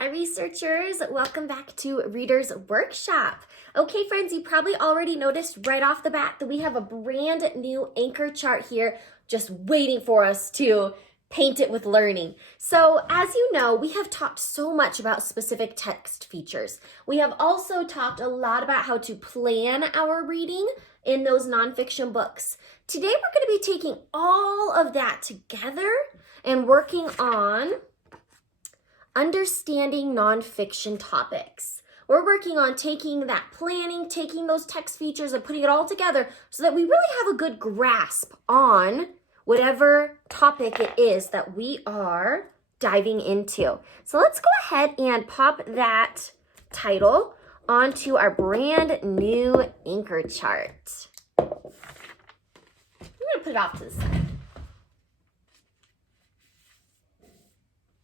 Hi researchers, welcome back to Reader's Workshop. Okay friends, you probably already noticed right off the bat that we have a brand new anchor chart here just waiting for us to paint it with learning. So as you know, we have talked so much about specific text features. We have also talked a lot about how to plan our reading in those nonfiction books. Today we're going to be taking all of that together and working on understanding nonfiction topics. We're working on taking that planning, taking those text features and putting it all together so that we really have a good grasp on whatever topic it is that we are diving into. So let's go ahead and pop that title onto our brand new anchor chart. I'm going to put it off to the side.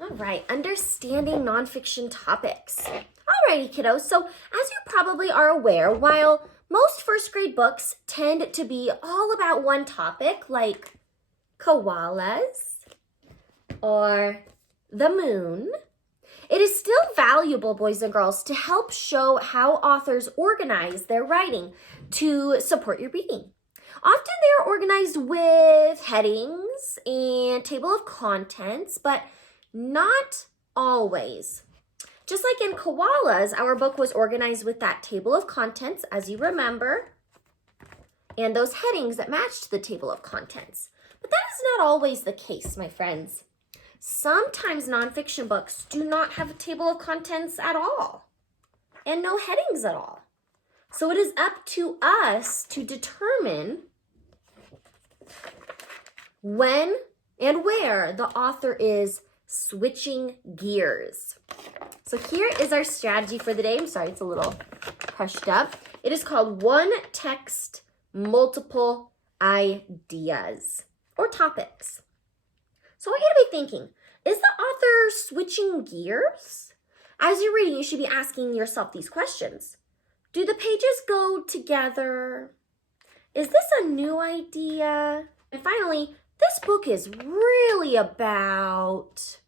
All right, understanding nonfiction topics. Alrighty, kiddos. So as you probably are aware, while most first grade books tend to be all about one topic, like koalas or the moon, it is still valuable, boys and girls, to help show how authors organize their writing to support your reading. Often they are organized with headings and table of contents, but not always. Just like in koalas, our book was organized with that table of contents, as you remember, and those headings that matched the table of contents. But that is not always the case, my friends. Sometimes nonfiction books do not have a table of contents at all, and no headings at all. So it is up to us to determine when and where the author is switching gears. So here is our strategy for the day. I'm sorry, it's a little crushed up. It is called One Text, Multiple Ideas or Topics. So I want you to be thinking, is the author switching gears? As you're reading, you should be asking yourself these questions. Do the pages go together? Is this a new idea? And finally, this book is really about.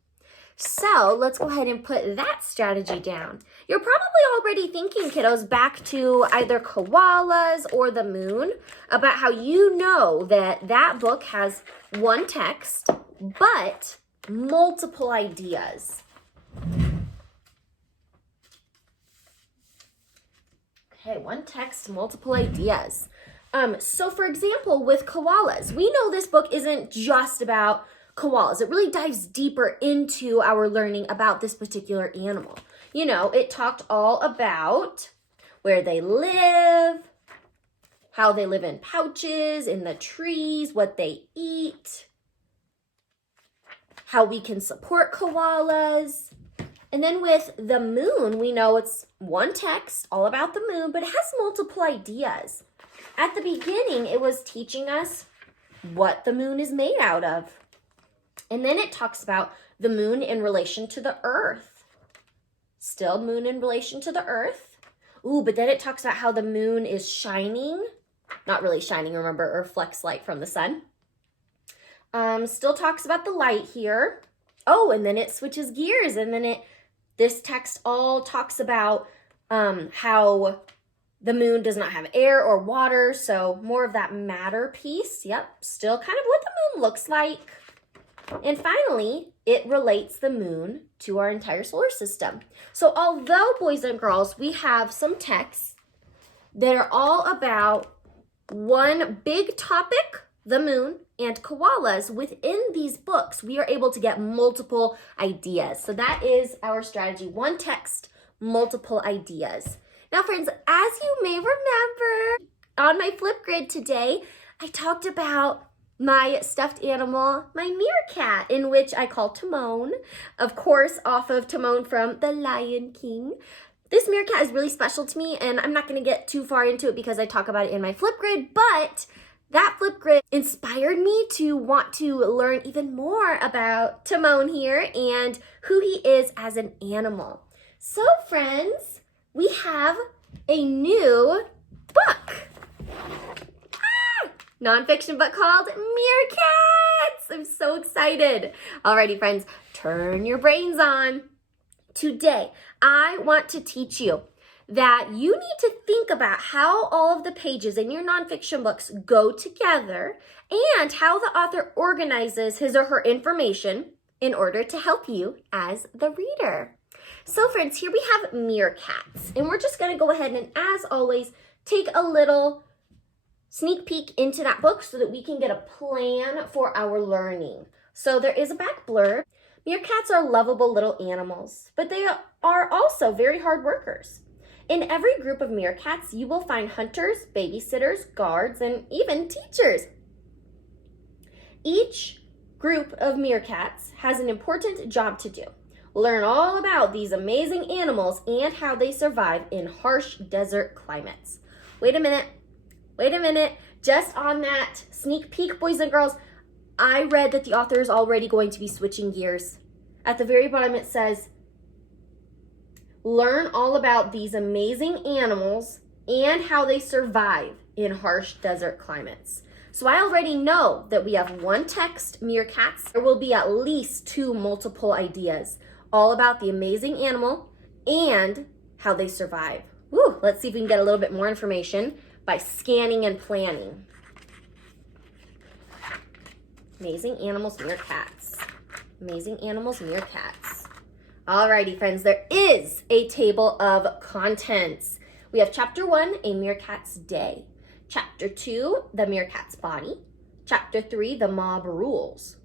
So let's go ahead and put that strategy down. You're probably already thinking, kiddos, back to either koalas or the moon about how you know that that book has one text, but multiple ideas. Okay, one text, multiple ideas. So for example, with koalas, we know this book isn't just about koalas. It really dives deeper into our learning about this particular animal. You know, it talked all about where they live, how they live in pouches, in the trees, what they eat, how we can support koalas. And then with the moon, we know it's one text all about the moon, but it has multiple ideas. At the beginning, it was teaching us what the moon is made out of. And then it talks about the moon in relation to the earth. Still moon in relation to the earth. Ooh, but then it talks about how the moon is shining. Not really shining, remember, it reflects light from the sun. Still talks about the light here. Oh, and then it switches gears. And then this text all talks about how the moon does not have air or water, so more of that matter piece. Yep, still kind of what the moon looks like. And finally, it relates the moon to our entire solar system. So although, boys and girls, we have some texts that are all about one big topic, the moon, and koalas, within these books, we are able to get multiple ideas. So that is our strategy. One text, multiple ideas. Now, friends, as you may remember, on my flip grid today, I talked about my stuffed animal, my meerkat, in which I call Timon, of course, off of Timon from The Lion King. This meerkat is really special to me, and I'm not going to get too far into it because I talk about it in my flip grid, but that flip grid inspired me to want to learn even more about Timon here and who he is as an animal. So, friends, we have a new book. Nonfiction book called Meerkats. I'm so excited. Alrighty, friends, turn your brains on Today, I want to teach you that you need to think about how all of the pages in your nonfiction books go together and how the author organizes his or her information in order to help you as the reader. So friends, here we have meerkats, and we're just going to go ahead and, as always, take a little sneak peek into that book so that we can get a plan for our learning. So there is a back blurb. Meerkats are lovable little animals, but they are also very hard workers. In every group of meerkats, you will find hunters, babysitters, guards, and even teachers. Each group of meerkats has an important job to do. Learn all about these amazing animals and how they survive in harsh desert climates. Wait a minute. Just on that sneak peek, boys and girls, I read that the author is already going to be switching gears. At the very bottom it says, learn all about these amazing animals and how they survive in harsh desert climates. So I already know that we have one text, meerkats. There will be at least 2 multiple ideas, all about the amazing animal and how they survive. Woo, let's see if we can get a little bit more information by scanning and planning. Amazing animals, meerkats. Amazing animals, meerkats. Alrighty, friends, there is a table of contents. We have Chapter 1, A Meerkat's Day. Chapter 2, The Meerkat's Body. Chapter 3, The Mob Rules.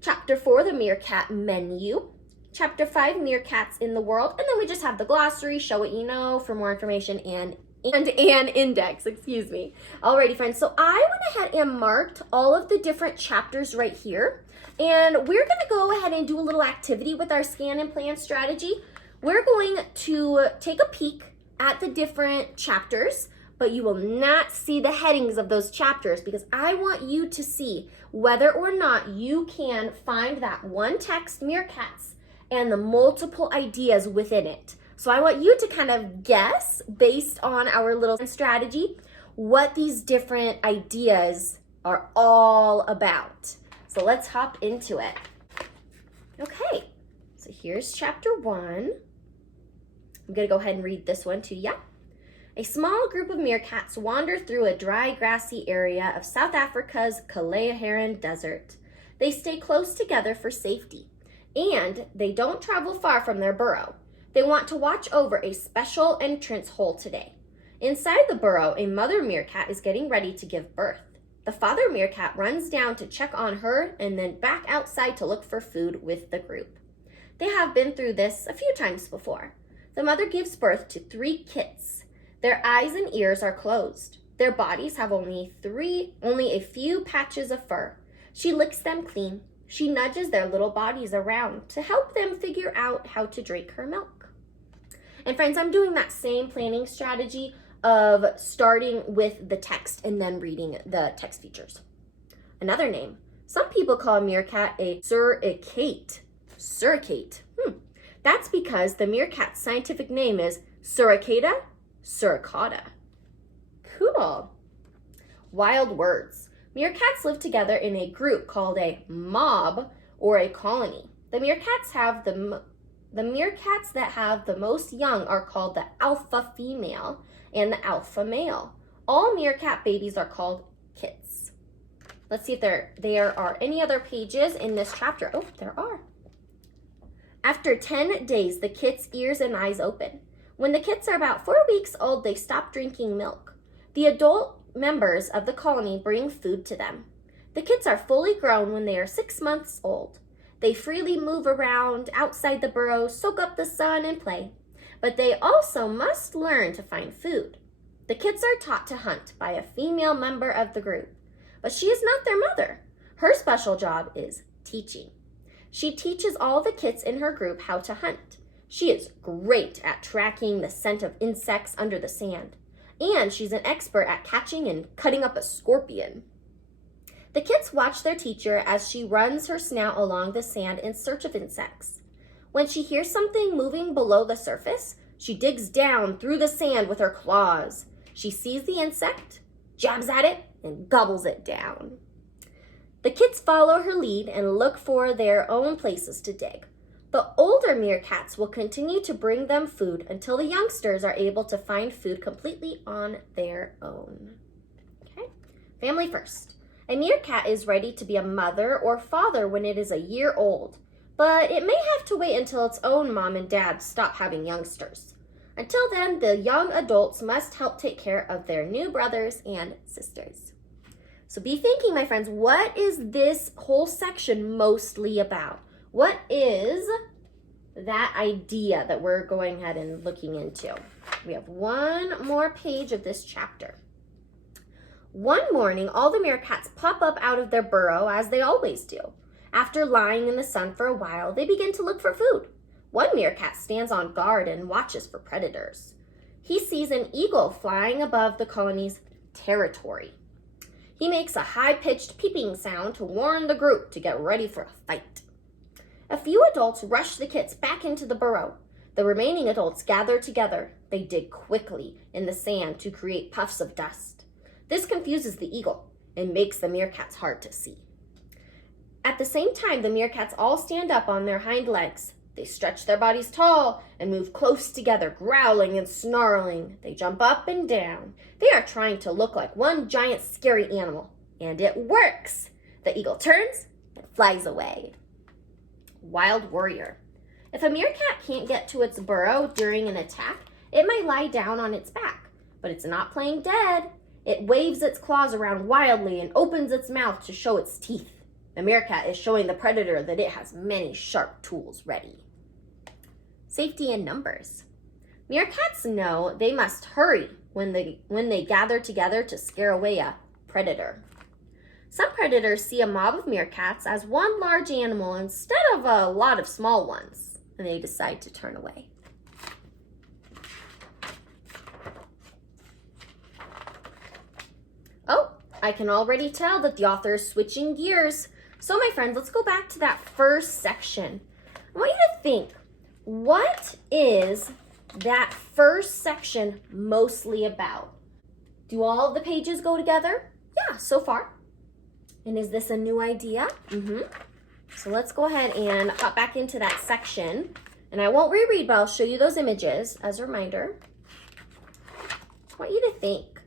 Chapter 4, The Meerkat Menu. Chapter 5, Meerkats in the World. And then we just have the glossary, show what you know for more information, and an index, excuse me. Alrighty, friends, so I went ahead and marked all of the different chapters right here. And we're going to go ahead and do a little activity with our scan and plan strategy. We're going to take a peek at the different chapters, but you will not see the headings of those chapters because I want you to see whether or not you can find that one text, meerkats, and the multiple ideas within it. So I want you to kind of guess, based on our little strategy, what these different ideas are all about. So let's hop into it. Okay, so here's chapter 1. I'm gonna go ahead and read this one to you. A small group of meerkats wander through a dry, grassy area of South Africa's Kalahari Desert. They stay close together for safety, and they don't travel far from their burrow. They want to watch over a special entrance hole today. Inside the burrow, a mother meerkat is getting ready to give birth. The father meerkat runs down to check on her and then back outside to look for food with the group. They have been through this a few times before. The mother gives birth to 3 kits. Their eyes and ears are closed. Their bodies have only a few patches of fur. She licks them clean. She nudges their little bodies around to help them figure out how to drink her milk. And friends, I'm doing that same planning strategy of starting with the text and then reading the text features. Another name. Some people call a meerkat a suricate. Suricate. That's because the meerkat's scientific name is Suricata suricata. Cool. Wild words. Meerkats live together in a group called a mob or a colony. The meerkats that have the most young are called the alpha female and the alpha male. All meerkat babies are called kits. Let's see if there are any other pages in this chapter. Oh, there are. After 10 days, the kits' ears and eyes open. When the kits are about 4 weeks old, they stop drinking milk. The adult members of the colony bring food to them. The kits are fully grown when they are 6 months old. They freely move around outside the burrow, soak up the sun, and play. But they also must learn to find food. The kits are taught to hunt by a female member of the group, but she is not their mother. Her special job is teaching. She teaches all the kits in her group how to hunt. She is great at tracking the scent of insects under the sand, and she's an expert at catching and cutting up a scorpion. The kits watch their teacher as she runs her snout along the sand in search of insects. When she hears something moving below the surface, she digs down through the sand with her claws. She sees the insect, jabs at it, and gobbles it down. The kits follow her lead and look for their own places to dig. The older meerkats will continue to bring them food until the youngsters are able to find food completely on their own. Okay, family first. A meerkat is ready to be a mother or father when it is a year old, but it may have to wait until its own mom and dad stop having youngsters. Until then, the young adults must help take care of their new brothers and sisters. So be thinking, my friends, what is this whole section mostly about? What is that idea that we're going ahead and looking into? We have one more page of this chapter. One morning, all the meerkats pop up out of their burrow as they always do. After lying in the sun for a while, they begin to look for food. One meerkat stands on guard and watches for predators. He sees an eagle flying above the colony's territory. He makes a high-pitched peeping sound to warn the group to get ready for a fight. A few adults rush the kits back into the burrow. The remaining adults gather together. They dig quickly in the sand to create puffs of dust. This confuses the eagle and makes the meerkats hard to see. At the same time, the meerkats all stand up on their hind legs. They stretch their bodies tall and move close together, growling and snarling. They jump up and down. They are trying to look like one giant scary animal, and it works. The eagle turns and flies away. Wild warrior. If a meerkat can't get to its burrow during an attack, it might lie down on its back, but it's not playing dead. It waves its claws around wildly and opens its mouth to show its teeth. The meerkat is showing the predator that it has many sharp tools ready. Safety in numbers. Meerkats know they must hurry when they gather together to scare away a predator. Some predators see a mob of meerkats as one large animal instead of a lot of small ones, and they decide to turn away. Oh, I can already tell that the author is switching gears. So my friends, let's go back to that first section. I want you to think, what is that first section mostly about? Do all of the pages go together? Yeah, so far. And is this a new idea? So let's go ahead and hop back into that section. And I won't reread, but I'll show you those images as a reminder. I want you to think,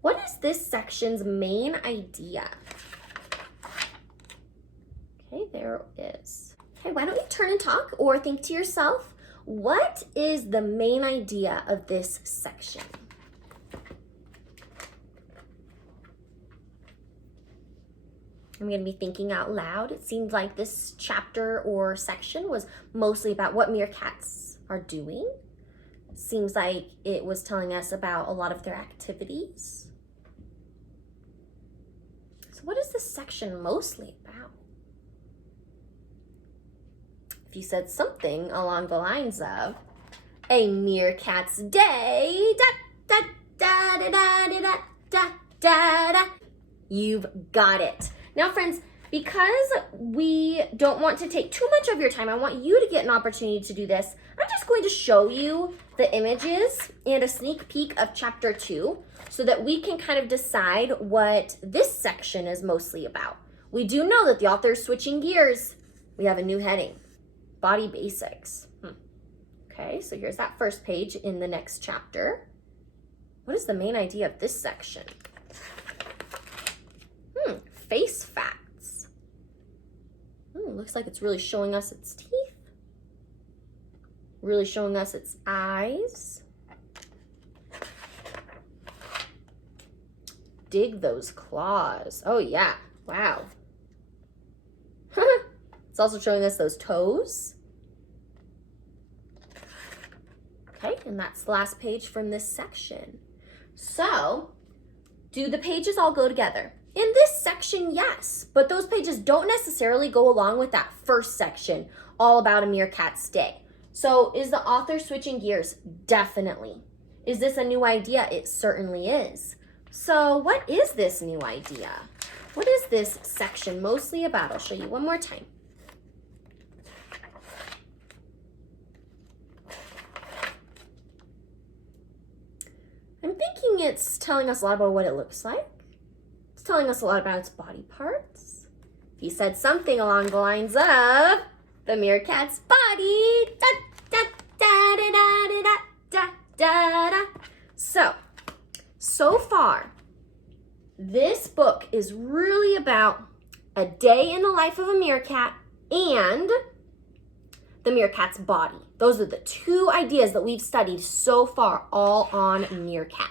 what is this section's main idea? Okay, there it is. Okay, why don't you turn and talk or think to yourself, what is the main idea of this section? I'm going to be thinking out loud. It seems like this chapter or section was mostly about what meerkats are doing. It seems like it was telling us about a lot of their activities. So what is this section mostly about? If you said something along the lines of a meerkat's day, da da da da da da da da da, you've got it. Now, friends, because we don't want to take too much of your time, I want you to get an opportunity to do this. I'm just going to show you the images and a sneak peek of chapter 2 so that we can kind of decide what this section is mostly about. We do know that the author is switching gears. We have a new heading, body basics. Okay, so here's that first page in the next chapter. What is the main idea of this section? Face facts. Looks like it's really showing us its teeth. Really showing us its eyes. Dig those claws. Oh yeah, wow. It's also showing us those toes. Okay, and that's the last page from this section. So, do the pages all go together? In this section, yes, but those pages don't necessarily go along with that first section, all about a meerkat's day. So is the author switching gears? Definitely. Is this a new idea? It certainly is. So what is this new idea? What is this section mostly about? I'll show you one more time. I'm thinking it's telling us a lot about what it looks like. It's telling us a lot about its body parts. He said something along the lines of the meerkat's body. body. Da, da, da, da, da, da, da, da, da. So far, this book is really about a day in the life of a meerkat and the meerkat's body. Those are the two ideas that we've studied so far, all on meerkats.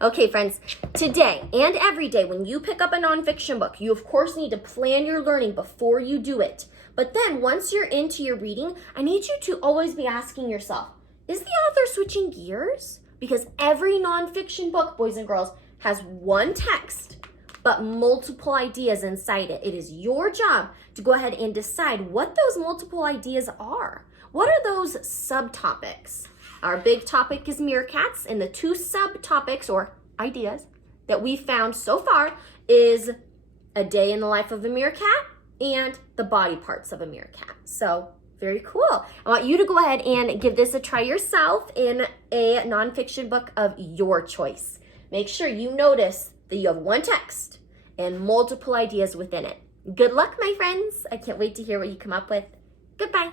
Okay, friends, today and every day when you pick up a nonfiction book, you of course need to plan your learning before you do it. But then once you're into your reading, I need you to always be asking yourself, is the author switching gears? Because every nonfiction book, boys and girls, has one text, but multiple ideas inside it. It is your job to go ahead and decide what those multiple ideas are. What are those subtopics? Our big topic is meerkats, and the two subtopics or ideas that we found so far is a day in the life of a meerkat and the body parts of a meerkat. So very cool. I want you to go ahead and give this a try yourself in a nonfiction book of your choice. Make sure you notice that you have one text and multiple ideas within it. Good luck, my friends. I can't wait to hear what you come up with. Goodbye.